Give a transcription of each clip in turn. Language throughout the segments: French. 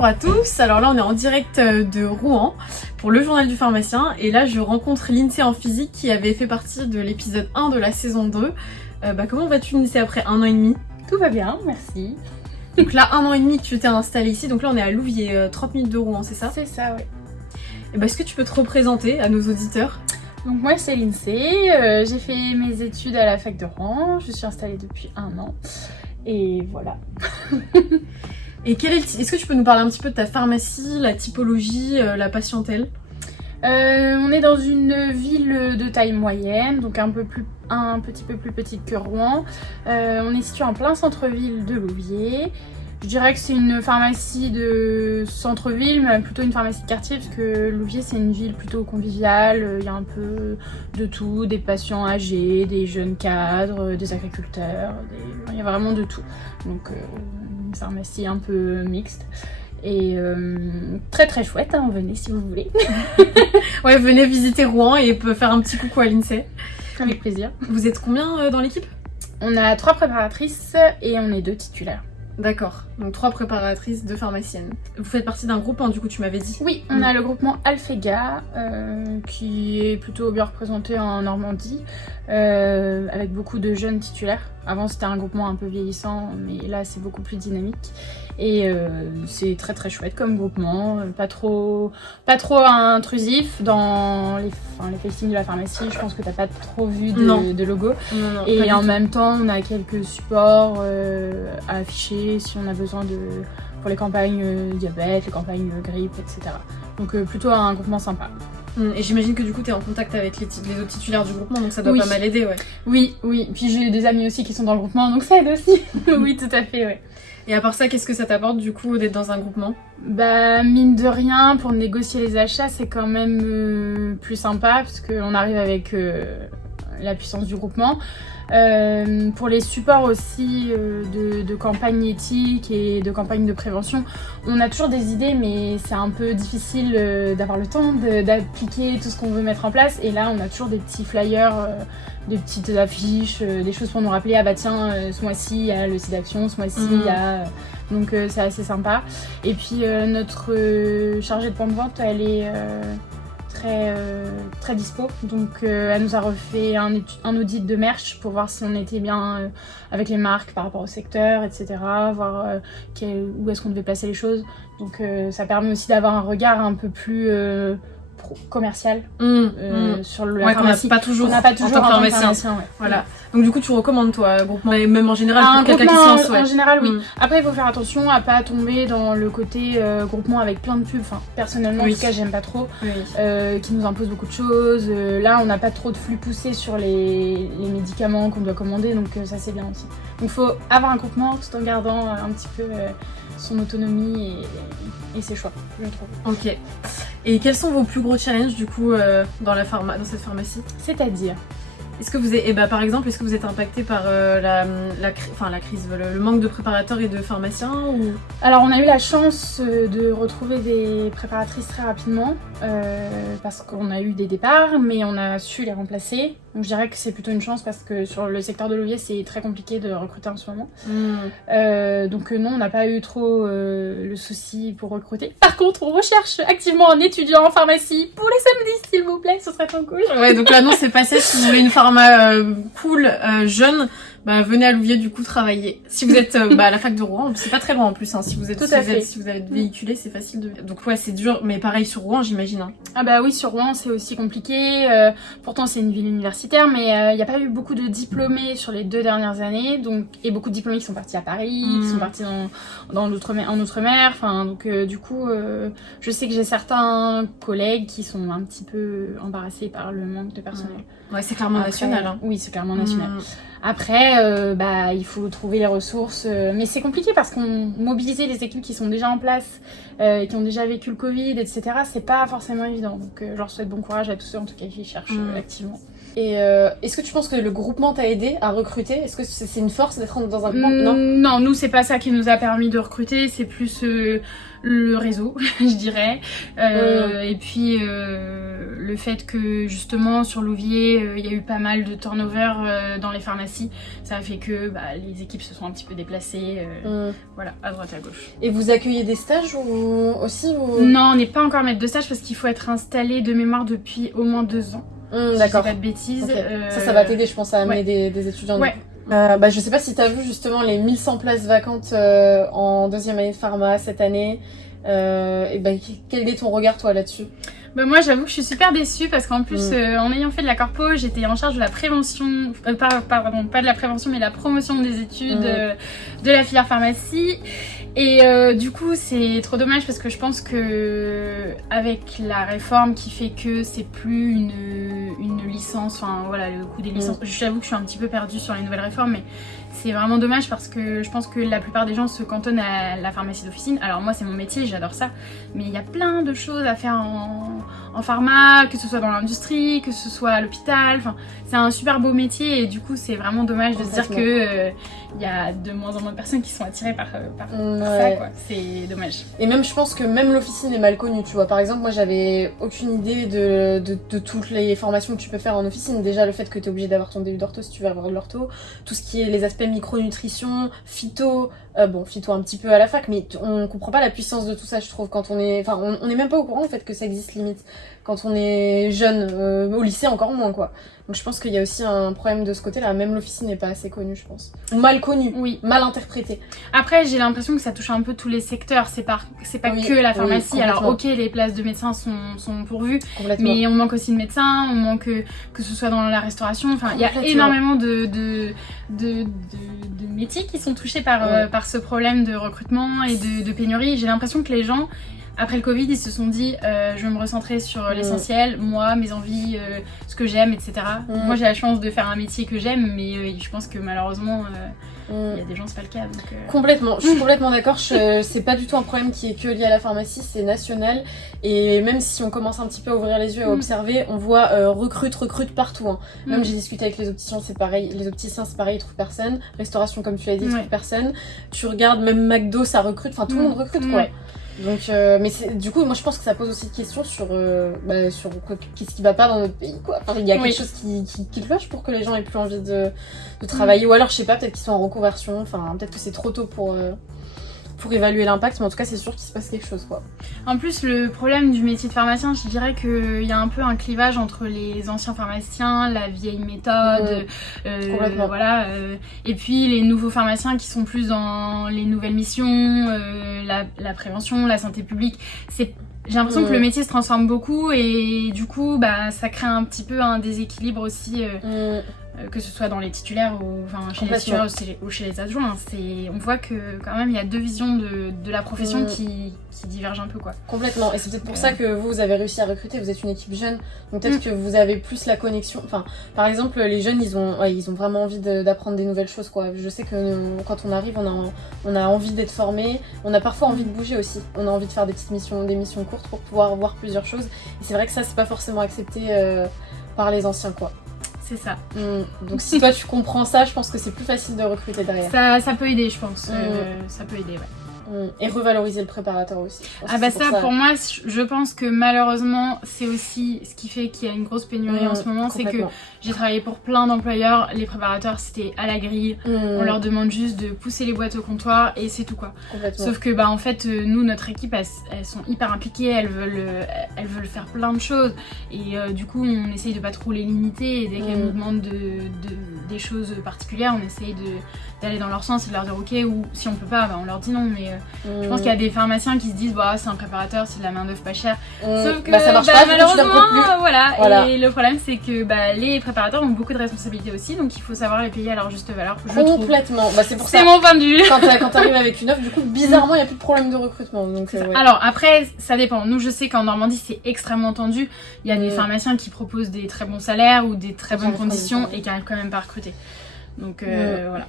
Bonjour à tous, alors là on est en direct de Rouen pour le journal du pharmacien et là je rencontre Lindsay en physique qui avait fait partie de l'épisode 1 de la saison 2. Comment vas-tu Lindsay après 1 an et demi? Tout va bien, merci. Donc là 1 an et demi que tu t'es installée ici, donc là on est à Louviers, 30 minutes de Rouen, c'est ça? C'est ça, oui. Et est-ce que tu peux te représenter à nos auditeurs? Donc moi c'est Lindsay, j'ai fait mes études à la fac de Rouen, je suis installée depuis 1 an et voilà. Et est-ce que tu peux nous parler un petit peu de ta pharmacie, la typologie, la patientèle? On est dans une ville de taille moyenne, donc un petit peu plus petite que Rouen. On est situé en plein centre-ville de Louviers. Je dirais que c'est une pharmacie de centre-ville, mais plutôt une pharmacie de quartier, parce que Louviers c'est une ville plutôt conviviale. Il y a un peu de tout, des patients âgés, des jeunes cadres, des agriculteurs, il y a vraiment de tout. Donc une pharmacie un peu mixte. Et très très chouette, hein, venez si vous voulez. Ouais, venez visiter Rouen et faire un petit coucou à Lindsay. Avec plaisir. Vous êtes combien dans l'équipe? On a 3 préparatrices et on est 2 titulaires. D'accord, donc 3 préparatrices, 2 pharmaciennes. Vous faites partie d'un groupement du coup, tu m'avais dit? Oui, on a le groupement Alphega qui est plutôt bien représenté en Normandie avec beaucoup de jeunes titulaires. Avant c'était un groupement un peu vieillissant, mais là c'est beaucoup plus dynamique et c'est très très chouette comme groupement, pas trop intrusif dans les facings de la pharmacie. Je pense que t'as pas trop vu de logo. Non, et en même temps on a quelques supports à afficher si on a besoin pour les campagnes diabète, les campagnes grippe, etc. Donc plutôt un groupement sympa. Et j'imagine que du coup tu es en contact avec les autres titulaires du groupement, donc ça doit pas mal aider, ouais. Oui. Puis j'ai des amis aussi qui sont dans le groupement, donc ça aide aussi. Oui, tout à fait, ouais. Et à part ça, qu'est-ce que ça t'apporte du coup d'être dans un groupement? Bah mine de rien, pour négocier les achats, c'est quand même plus sympa parce qu'on arrive avec la puissance du groupement. Pour les supports aussi de campagnes éthiques et de campagnes de prévention, on a toujours des idées mais c'est un peu difficile d'avoir le temps d'appliquer tout ce qu'on veut mettre en place, et là on a toujours des petits flyers, des petites affiches, des choses pour nous rappeler ah bah tiens ce mois-ci il y a le site d'action, ce mois-ci il y a... Donc c'est assez sympa. Et puis notre chargée de point de vente elle est... très dispo, donc elle nous a refait un audit de merch pour voir si on était bien avec les marques par rapport au secteur, etc. Voir où est-ce qu'on devait placer les choses, donc ça permet aussi d'avoir un regard un peu plus commercial sur la pharmacie. On n'a pas toujours en tant que pharmacien. Ouais. Voilà. Donc du coup tu recommandes toi groupement, et même en général pour quelqu'un qui s'y lance, ouais. En général oui. Après il faut faire attention à pas tomber dans le côté groupement avec plein de pubs. Enfin personnellement en tout cas j'aime pas trop, qui nous impose beaucoup de choses. Là on n'a pas trop de flux poussé sur les médicaments qu'on doit commander, donc ça c'est bien aussi. Donc il faut avoir un groupement tout en gardant un petit peu son autonomie et ses choix, je trouve. Ok. Et quels sont vos plus gros challenges du coup dans cette pharmacie? C'est-à-dire est-ce que vous êtes, par exemple, est-ce que vous êtes impacté par la crise, le manque de préparateurs et de pharmaciens ou... Alors on a eu la chance de retrouver des préparatrices très rapidement parce qu'on a eu des départs, mais on a su les remplacer. Donc je dirais que c'est plutôt une chance parce que sur le secteur de Louviers c'est très compliqué de recruter en ce moment. Donc non, on n'a pas eu trop le souci pour recruter. Par contre on recherche activement un étudiant en pharmacie pour les samedis s'il vous plaît, ce serait trop cool. Ouais, donc l'annonce est passée, si vous voulez une pharma cool, jeune, venez à Louviers du coup travailler. Si vous êtes à la fac de Rouen, c'est pas très loin en plus, hein. Si vous êtes véhiculé, c'est facile de... Donc ouais, c'est dur, mais pareil sur Rouen j'imagine. Hein. Ah bah oui, sur Rouen c'est aussi compliqué, pourtant c'est une ville universitaire, mais il n'y a pas eu beaucoup de diplômés sur les 2 dernières années, donc, et beaucoup de diplômés qui sont partis à Paris, qui sont partis en Outre-mer, enfin donc du coup je sais que j'ai certains collègues qui sont un petit peu embarrassés par le manque de personnel. Ouais, c'est clairement national. Hein. Oui, c'est clairement national. Après, il faut trouver les ressources, mais c'est compliqué parce qu'on mobiliser les équipes qui sont déjà en place, qui ont déjà vécu le Covid, etc. C'est pas forcément évident. Donc, je leur souhaite bon courage à tous ceux en tout cas qui cherchent activement. Et est-ce que tu penses que le groupement t'a aidé à recruter? Est-ce que c'est une force d'être dans un groupement? Non, nous c'est pas ça qui nous a permis de recruter, c'est plus le réseau, je dirais. Et puis le fait que justement sur Louviers, il y a eu pas mal de turnover dans les pharmacies, ça a fait que les équipes se sont un petit peu déplacées, voilà, à droite à gauche. Et vous accueillez des stages aussi Non, on n'est pas encore maître de stage parce qu'il faut être installé de mémoire depuis au moins 2 ans. D'accord. Je dis pas de bêtises. Okay. Ça va t'aider, je pense, à amener des étudiants. Ouais. Je sais pas si t'as vu justement les 1100 places vacantes en 2e année de pharma cette année. Quel est ton regard, toi, là-dessus? Moi, j'avoue que je suis super déçue parce qu'en plus, en ayant fait de la corpo, j'étais en charge de la prévention, pas de la prévention, mais la promotion des études de la filière pharmacie. Et du coup, c'est trop dommage parce que je pense que avec la réforme qui fait que c'est plus une licence, enfin voilà, le coût des licences, j'avoue que je suis un petit peu perdue sur les nouvelles réformes, mais c'est vraiment dommage parce que je pense que la plupart des gens se cantonnent à la pharmacie d'officine. Alors moi, c'est mon métier, j'adore ça, mais il y a plein de choses à faire en pharma, que ce soit dans l'industrie, que ce soit à l'hôpital, enfin c'est un super beau métier et du coup c'est vraiment dommage de se dire que il y a de moins en moins de personnes qui sont attirées par ça, quoi. C'est dommage. Et même je pense que même l'officine est mal connue, tu vois. Par exemple, moi j'avais aucune idée de toutes les formations que tu peux faire en officine. Déjà le fait que tu es obligé d'avoir ton DU d'ortho si tu veux avoir de l'ortho, tout ce qui est les aspects micronutrition, phyto, phyto un petit peu à la fac, mais on comprend pas la puissance de tout ça, je trouve, quand on est même pas au courant en fait que ça existe limite quand on est jeune, au lycée encore moins, quoi. Donc je pense qu'il y a aussi un problème de ce côté-là, même l'officine n'est pas assez connue, je pense. Mal connue, mal interprétée. Après, j'ai l'impression que ça touche un peu tous les secteurs, c'est pas que la pharmacie. Alors ok, les places de médecins sont pourvues, mais on manque aussi de médecins, on manque que ce soit dans la restauration, enfin il y a énormément de métiers qui sont touchés par ce problème de recrutement et de pénurie. J'ai l'impression que les gens, après le Covid, ils se sont dit je vais me recentrer sur l'essentiel, moi, mes envies, ce que j'aime, etc. Moi j'ai la chance de faire un métier que j'aime, mais je pense que malheureusement il y a des gens c'est pas le cas. Donc, Complètement, je suis complètement d'accord, c'est pas du tout un problème qui est que lié à la pharmacie, c'est national. Et même si on commence un petit peu à ouvrir les yeux et à observer, on voit recrute partout. Hein. Même j'ai discuté avec les opticiens, c'est pareil, ils trouvent personne. Restauration, comme tu l'as dit, ils trouvent personne. Tu regardes, même McDo, ça recrute, enfin tout le monde recrute, quoi. Donc, mais du coup, moi je pense que ça pose aussi des questions sur qu'est-ce qui va pas dans notre pays, quoi. Enfin, il y a quelque chose qui cloche pour que les gens aient plus envie de travailler, ou alors je sais pas, peut-être qu'ils sont en reconversion, enfin peut-être que c'est trop tôt pour évaluer l'impact, mais en tout cas c'est sûr qu'il se passe quelque chose, quoi. En plus, le problème du métier de pharmacien, je dirais qu'il y a un peu un clivage entre les anciens pharmaciens, la vieille méthode, voilà, et puis les nouveaux pharmaciens qui sont plus dans les nouvelles missions, la prévention, la santé publique. J'ai l'impression que le métier se transforme beaucoup et du coup ça crée un petit peu un déséquilibre aussi, que ce soit dans les titulaires ou chez les titulaires ou chez les adjoints. On voit que quand même il y a deux visions de la profession qui divergent un peu, quoi. Complètement, et c'est peut-être pour ça que vous avez réussi à recruter, vous êtes une équipe jeune, donc peut-être que vous avez plus la connexion. Enfin, par exemple, les jeunes ils ont vraiment envie d'apprendre des nouvelles choses, quoi. Je sais que quand on arrive, on a envie d'être formé, on a parfois envie de bouger aussi, on a envie de faire des missions courtes pour pouvoir voir plusieurs choses, et c'est vrai que ça c'est pas forcément accepté par les anciens, quoi. C'est ça. Donc si toi tu comprends ça, je pense que c'est plus facile de recruter derrière. Ça peut aider, je pense. Ça peut aider, ouais. Et revaloriser le préparateur aussi. Pour moi, je pense que malheureusement, c'est aussi ce qui fait qu'il y a une grosse pénurie en ce moment, c'est que j'ai travaillé pour plein d'employeurs, les préparateurs c'était à la grille, on leur demande juste de pousser les boîtes au comptoir et c'est tout, quoi. Sauf que en fait, nous, notre équipe, elles sont hyper impliquées, elles veulent faire plein de choses et du coup, on essaye de pas trop les limiter et dès qu'elles nous demandent des choses particulières, on essaye d'aller dans leur sens et de leur dire ok, ou si on peut pas, on leur dit non, mais je pense qu'il y a des pharmaciens qui se disent c'est un préparateur, c'est de la main d'œuvre pas chère, sauf que ça marche pas, malheureusement voilà. Et le problème c'est que les préparateurs ont beaucoup de responsabilités aussi, donc il faut savoir les payer à leur juste valeur, je trouve. Complètement, c'est pour ça. C'est mon point de vue. Quand t'arrives avec une offre, du coup bizarrement il n'y a plus de problème de recrutement, donc Alors après ça dépend, nous je sais qu'en Normandie c'est extrêmement tendu, il y a des pharmaciens qui proposent des très bons salaires ou des très bonnes conditions et qui arrivent quand même pas à recruter, donc voilà.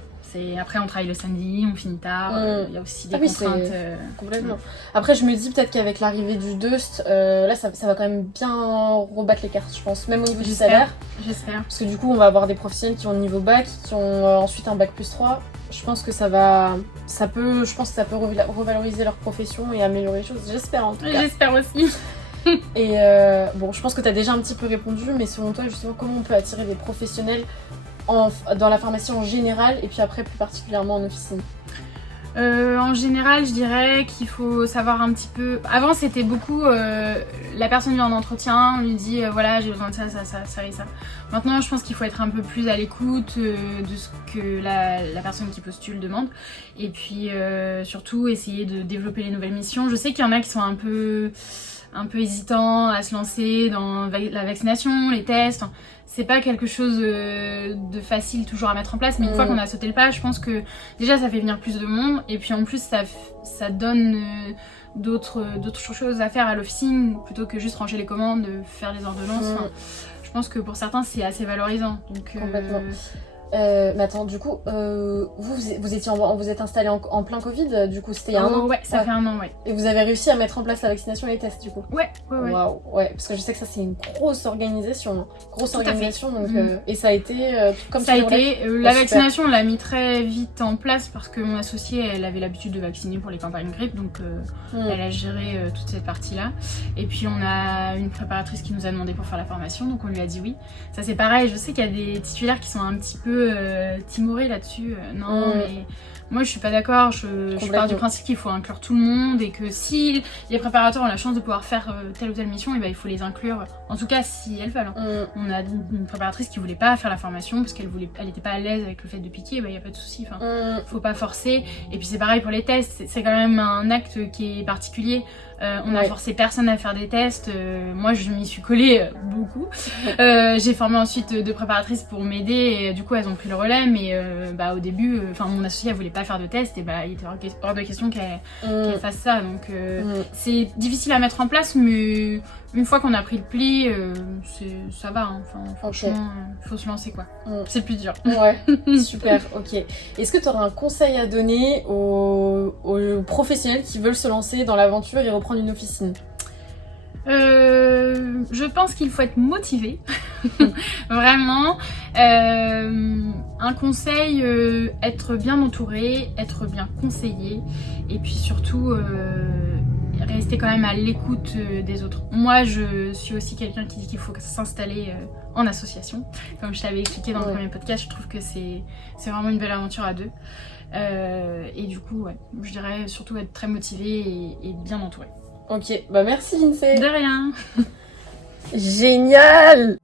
Après, on travaille le samedi, on finit tard. Il y a aussi des contraintes. Complètement. Après, je me dis peut-être qu'avec l'arrivée du Dust, là, ça va quand même bien rebattre les cartes, je pense. Même au niveau du salaire. J'espère. Parce que du coup, on va avoir des professionnels qui ont le niveau bac, qui ont ensuite un bac plus 3. Je pense que ça peut revaloriser leur profession et améliorer les choses. J'espère en tout cas. J'espère aussi. Et bon, je pense que tu as déjà un petit peu répondu, mais selon toi, justement, comment on peut attirer des professionnels dans la pharmacie en général et puis après plus particulièrement en officine? En général, je dirais qu'il faut savoir un petit peu... Avant, c'était beaucoup... la personne vient en entretien, on lui dit voilà, j'ai besoin de ça et ça. Maintenant, je pense qu'il faut être un peu plus à l'écoute de ce que la personne qui postule demande. Et puis, surtout, essayer de développer les nouvelles missions. Je sais qu'il y en a qui sont un peu hésitants à se lancer dans la vaccination, les tests. C'est pas quelque chose de facile toujours à mettre en place, mais une fois qu'on a sauté le pas, je pense que déjà ça fait venir plus de monde, et puis en plus ça donne d'autres choses à faire à l'officine, plutôt que juste ranger les commandes, faire les ordonnances. Enfin, je pense que pour certains c'est assez valorisant. Donc, complètement. Mais attends, du coup, vous êtes installé en plein Covid, du coup c'était il y a un an? Ouais, ça fait un an, ouais. Et vous avez réussi à mettre en place la vaccination et les tests, du coup? Ouais. Waouh, ouais, parce que je sais que ça c'est une grosse organisation. Donc, et ça a été comme ça a été, la super. vaccination on l'a mis très vite en place parce que mon associée elle avait l'habitude de vacciner pour les campagnes grippe, donc elle a géré toute cette partie-là. Et puis on a une préparatrice qui nous a demandé pour faire la formation, donc on lui a dit oui. Ça c'est pareil, je sais qu'il y a des titulaires qui sont un petit peu timorés là-dessus. Non, mais moi je suis pas d'accord, je pars du principe qu'il faut inclure tout le monde et que si les préparateurs ont la chance de pouvoir faire telle ou telle mission, et ben il faut les inclure, en tout cas si elles veulent. On a une préparatrice qui voulait pas faire la formation parce qu'elle était pas à l'aise avec le fait de piquer, ben y a pas de souci, enfin faut pas forcer. Et puis c'est pareil pour les tests, c'est quand même un acte qui est particulier. On a forcé personne à faire des tests, moi je m'y suis collée beaucoup. J'ai formé ensuite deux préparatrices pour m'aider et du coup elles ont pris le relais, mais au début, mon associée elle voulait pas faire de tests et il était hors de question qu'elle fasse ça, donc c'est difficile à mettre en place, mais une fois qu'on a pris le pli, ça va, hein. Enfin, franchement, faut se lancer quoi. C'est le plus dur. Ouais, super, ok. Est-ce que tu aurais un conseil à donner aux professionnels qui veulent se lancer dans l'aventure et reprendre une officine? Je pense qu'il faut être motivé, vraiment. Un conseil, être bien entouré, être bien conseillé, et puis surtout rester quand même à l'écoute des autres. Moi je suis aussi quelqu'un qui dit qu'il faut s'installer en association, comme je t'avais expliqué dans le premier podcast. Je trouve que c'est vraiment une belle aventure à deux, et du coup je dirais surtout être très motivé et bien entouré. Ok, bah merci Lindsay. De rien. Génial.